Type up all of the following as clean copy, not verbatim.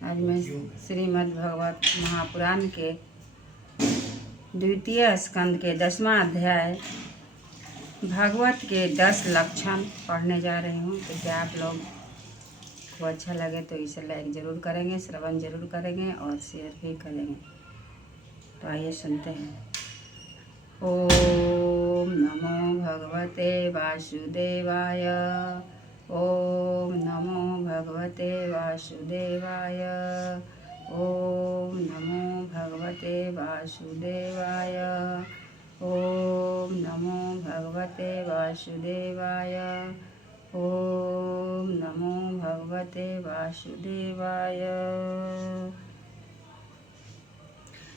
आज मैं श्रीमद् भागवत महापुराण के द्वितीय स्कंद के 10वां अध्याय भागवत के 10 लक्षण पढ़ने जा रही हूँ। तो क्या आप लोग को अच्छा लगे तो इसे लाइक ज़रूर करेंगे, श्रवण ज़रूर करेंगे और शेयर भी करेंगे। तो आइए सुनते हैं। ओम नमो भगवते वासुदेवाय। ओम नमो भगवते वासुदेवाय। ओम नमो भगवते वासुदेवाय। ओम नमो भगवते वासुदेवाय। ओम नमो भगवते वासुदेवाय।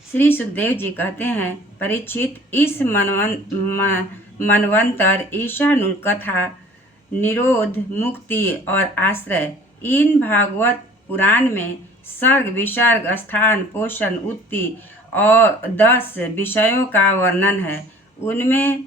श्री सुखदेव जी कहते हैं, परीक्षित, इस मनवंतर ईशानु कथा, निरोध, मुक्ति और आश्रय, इन भागवत पुराण में सर्ग, विसर्ग, स्थान, पोषण, उत्ति और 10 विषयों का वर्णन है। उनमें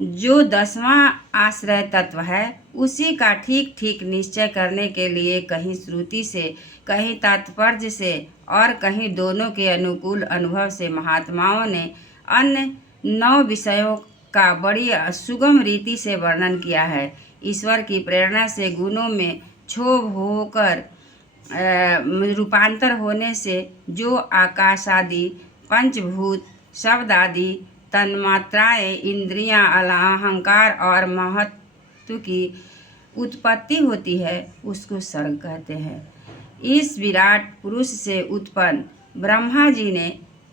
जो 10वां आश्रय तत्व है, उसी का ठीक ठीक निश्चय करने के लिए कहीं श्रुति से, कहीं तात्पर्य से और कहीं दोनों के अनुकूल अनुभव से महात्माओं ने अन्य 9 विषयों का बड़ी सुगम रीति से वर्णन किया है। ईश्वर की प्रेरणा से गुणों में क्षोभ होकर रूपांतर होने से जो आकाश आदि, पंचभूत, शब्द आदि तन्मात्राएं, इंद्रियां, अहंकार और महत्व की उत्पत्ति होती है, उसको सर्ग कहते हैं। इस विराट पुरुष से उत्पन्न ब्रह्मा जी ने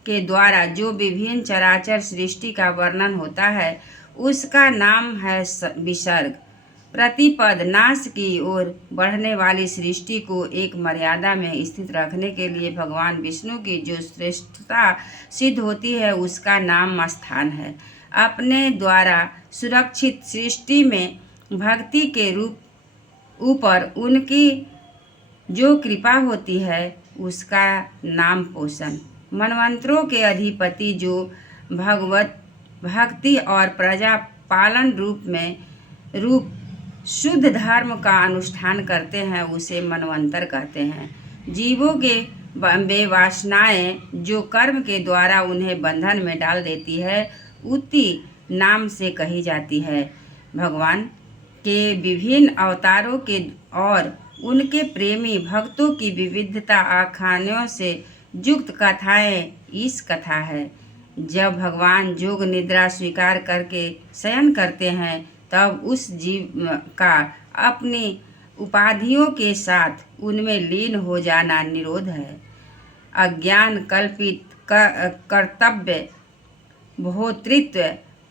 के द्वारा जो विभिन्न चराचर सृष्टि का वर्णन होता है, उसका नाम है विसर्ग। प्रतिपद नाश की ओर बढ़ने वाली सृष्टि को एक मर्यादा में स्थित रखने के लिए भगवान विष्णु की जो श्रेष्ठता सिद्ध होती है, उसका नाम स्थान है। अपने द्वारा सुरक्षित सृष्टि में भक्ति के रूप ऊपर उनकी जो कृपा होती है, उसका नाम पोषण। मनवंतरों के अधिपति जो भगवत भक्ति और प्रजा पालन रूप शुद्ध धर्म का अनुष्ठान करते हैं, उसे मनवंतर कहते हैं। जीवों के बेवासनाएं जो कर्म के द्वारा उन्हें बंधन में डाल देती है, उत्ति नाम से कही जाती है। भगवान के विभिन्न अवतारों के और उनके प्रेमी भक्तों की विविधता आख्यानों से युक्त कथाएं इस कथा है। जब भगवान योग निद्रा स्वीकार करके शयन करते हैं, तब उस जीव का अपनी उपाधियों के साथ उनमें लीन हो जाना निरोध है। अज्ञान कल्पित कर्तव्य, भोक्तृत्व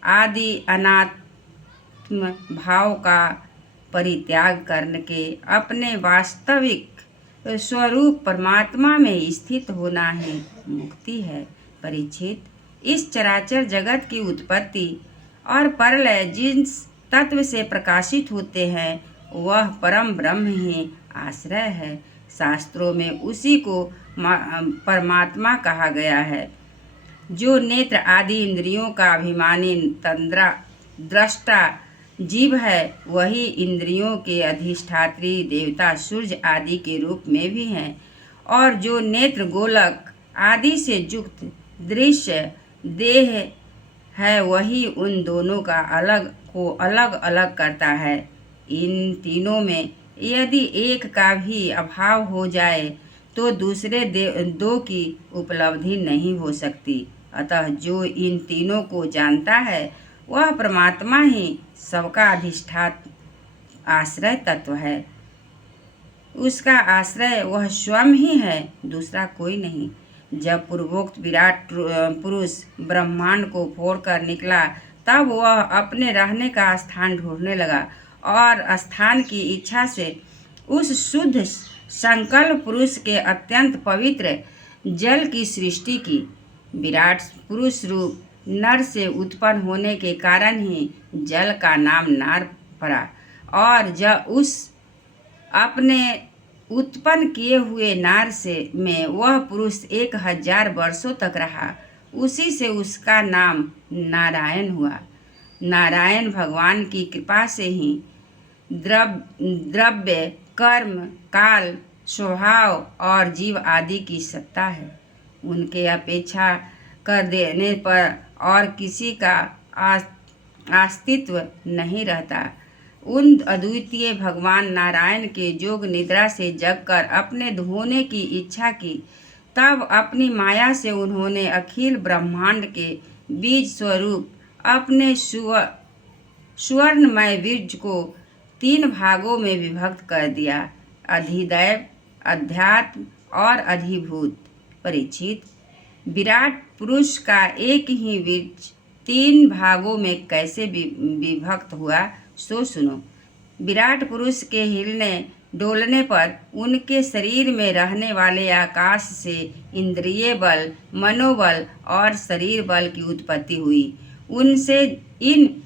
आदि अनात्म भाव का परित्याग करके अपने वास्तविक स्वरूप परमात्मा में स्थित होना ही मुक्ति है। परीक्षित, इस चराचर जगत की उत्पत्ति और प्रलय जिस तत्व से प्रकाशित होते हैं, वह परम ब्रह्म ही आश्रय है। शास्त्रों में उसी को परमात्मा कहा गया है। जो नेत्र आदि इंद्रियों का अभिमानी दृष्टा जीव है, वही इंद्रियों के अधिष्ठात्री देवता सूर्य आदि के रूप में भी हैं। और जो नेत्र गोलक आदि से युक्त दृश्य देह है, वही उन दोनों का अलग अलग करता है। इन तीनों में यदि एक का भी अभाव हो जाए, तो दूसरे दो की उपलब्धि नहीं हो सकती। अतः जो इन तीनों को जानता है, वह परमात्मा ही सबका अधिष्ठान आश्रय तत्व है। उसका आश्रय वह स्वयं ही है, दूसरा कोई नहीं। जब पूर्वोक्त विराट पुरुष ब्रह्मांड को फोड़कर निकला, तब वह अपने रहने का स्थान ढूंढने लगा और स्थान की इच्छा से उस शुद्ध संकल्प पुरुष के अत्यंत पवित्र जल की सृष्टि की। विराट पुरुष रूप नर से उत्पन्न होने के कारण ही जल का नाम नार पड़ा। और जब उस अपने उत्पन्न किए हुए नार से में वह पुरुष 1000 वर्षों तक रहा, उसी से उसका नाम नारायण हुआ। नारायण भगवान की कृपा से ही द्रव्य, कर्म, काल, स्वभाव और जीव आदि की सत्ता है। उनके अपेक्षा कर देने पर और किसी का अस्तित्व नहीं रहता। उन अद्वितीय भगवान नारायण के योग निद्रा से जगकर अपने धोने की इच्छा की, तब अपनी माया से उन्होंने अखिल ब्रह्मांड के बीज स्वरूप अपने सुवर्णमय बीज को 3 भागों में विभक्त कर दिया, अधिदैव, अध्यात्म और अधिभूत। परीक्षित, विराट पुरुष का एक ही बीज 3 भागों में कैसे विभक्त हुआ, सो सुनो। विराट पुरुष के हिलने डोलने पर उनके शरीर में रहने वाले आकाश से इंद्रिय बल, मनोबल और शरीर बल की उत्पत्ति हुई। उनसे इन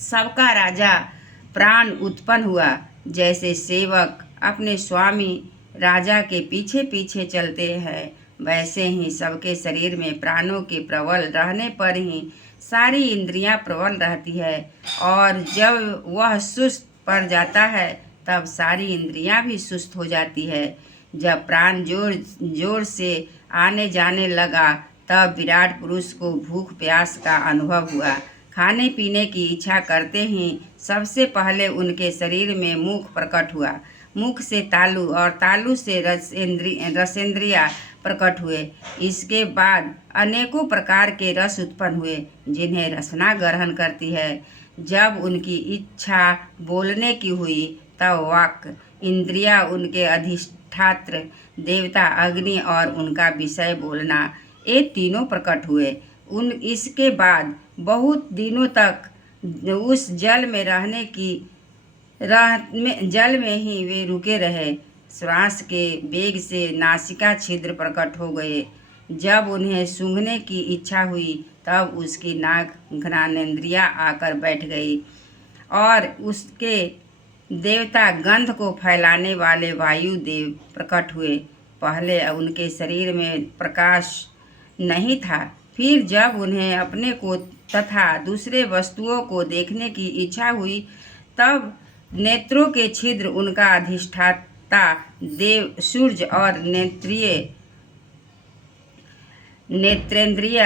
सबका राजा प्राण उत्पन्न हुआ। जैसे सेवक अपने स्वामी राजा के पीछे पीछे चलते हैं, वैसे ही सबके शरीर में प्राणों के प्रबल रहने पर ही सारी इंद्रियां प्रबल रहती है, और जब वह सुस्त पड़ जाता है तब सारी इंद्रियां भी सुस्त हो जाती है। जब प्राण जोर जोर से आने जाने लगा, तब विराट पुरुष को भूख प्यास का अनुभव हुआ। खाने पीने की इच्छा करते ही सबसे पहले उनके शरीर में मुख प्रकट हुआ। मुख से तालु और तालु से रसेंद्रिया प्रकट हुए। इसके बाद अनेकों प्रकार के रस उत्पन्न हुए, जिन्हें रसना ग्रहण करती है। जब उनकी इच्छा बोलने की हुई, तब वाक् इंद्रिया, उनके अधिष्ठात्र देवता अग्नि और उनका विषय बोलना, ये तीनों प्रकट हुए। इसके बाद बहुत दिनों तक उस जल में ही वे रुके रहे। श्वास के वेग से नासिका छिद्र प्रकट हो गए। जब उन्हें सूंघने की इच्छा हुई, तब उसकी नाक घ्राणेन्द्रिया आकर बैठ गई, और उसके देवता गंध को फैलाने वाले वायु देव प्रकट हुए। पहले उनके शरीर में प्रकाश नहीं था, फिर जब उन्हें अपने को तथा दूसरे वस्तुओं को देखने की इच्छा हुई, तब नेत्रों के छिद्र उनका अधिष्ठाता देव सूर्य और नेत्रेंद्रिय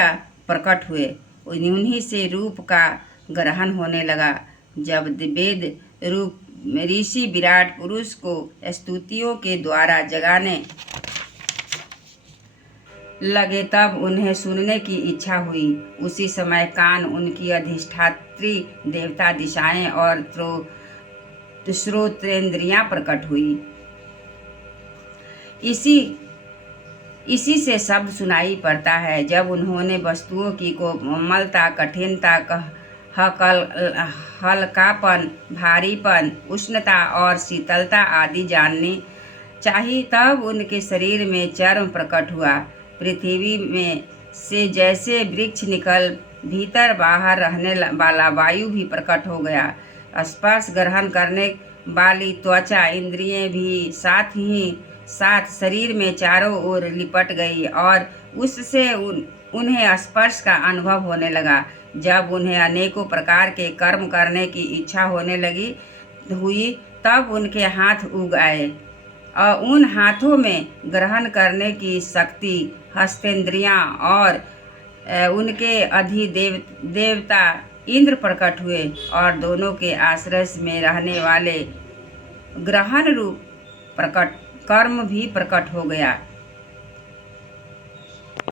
प्रकट हुए। उन्हीं से रूप का ग्रहण होने लगा। जब वेद रूप ऋषि विराट पुरुष को स्तुतियों के द्वारा जगाने लगे, तब उन्हें सुनने की इच्छा हुई। उसी समय कान, उनकी अधिष्ठात्री देवता, दिशाएं और श्रोत्रेंद्रियां प्रकट हुई। इसी से शब्द सुनाई पड़ता है। जब उन्होंने वस्तुओं की कोमलता, कठिनता, हल्कापन, भारीपन, उष्णता और शीतलता आदि जाननी चाहिए, तब उनके शरीर में चर्म प्रकट हुआ। पृथ्वी में से जैसे वृक्ष निकल भीतर बाहर रहने वाला वायु भी प्रकट हो गया। स्पर्श ग्रहण करने वाली त्वचा इंद्रियें भी साथ ही साथ शरीर में चारों ओर लिपट गई, और उससे उन्हें स्पर्श का अनुभव होने लगा। जब उन्हें अनेकों प्रकार के कर्म करने की इच्छा होने हुई, तब उनके हाथ उग आए, और उन हाथों में ग्रहण करने की शक्ति, हस्तेंद्रियां और उनके अधिदेवता इंद्र प्रकट हुए, और दोनों के आश्रय में रहने वाले ग्रहण रूप कर्म भी प्रकट हो गया।